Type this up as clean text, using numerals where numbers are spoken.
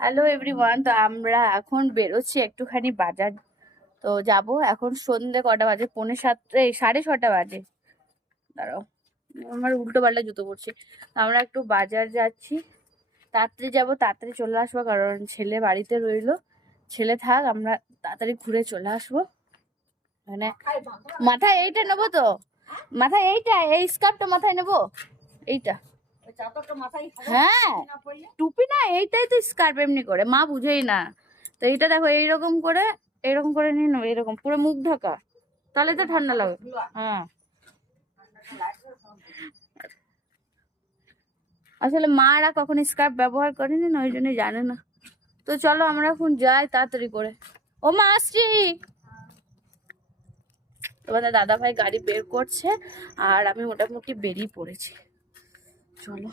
Hello everyone, তো আমরা এখন বেরোচ্ছি একটুখানি বাজার। তো যাব এখন। সন্ধ্যে কটা বাজে? 6:45, 6:30 বাজে। দাঁড়াও, আমার উল্টো পাল্টা জুতো পরছে। আমরা একটু বাজার যাচ্ছি, তাড়াতাড়ি যাবো, তাড়াতাড়ি চলে আসবো, কারণ ছেলে বাড়িতে রইলো। ছেলে থাক, আমরা তাড়াতাড়ি ঘুরে চলে আসবো। মানে মাথায় এইটা নেবো তো, মাথায় এইটা, এই স্কার্ফটা মাথায় নেবো, এইটা। হ্যাঁ, টুপি না, এইটাই তো স্কার্ফ এমনি করে, মা বুঝেই না। তো এইটা দেখো, এইরকম করে, এরকম করে নিয়ে নেবো, এরকম পুরো মুখ ঢাকা, তাহলে তো ঠান্ডা লাগবে। হ্যাঁ, আসলে মারা কখন স্কার্ফ ব্যবহার করেনি না, ওই জন্যই জানে না। তো চলো আমরা এখন যাই তাড়াতাড়ি করে। ও মা, আসছি। তোমাদের দাদা ভাই গাড়ি বের করছে আর আমি মোটামুটি বেরিয়ে পড়েছি। চলো।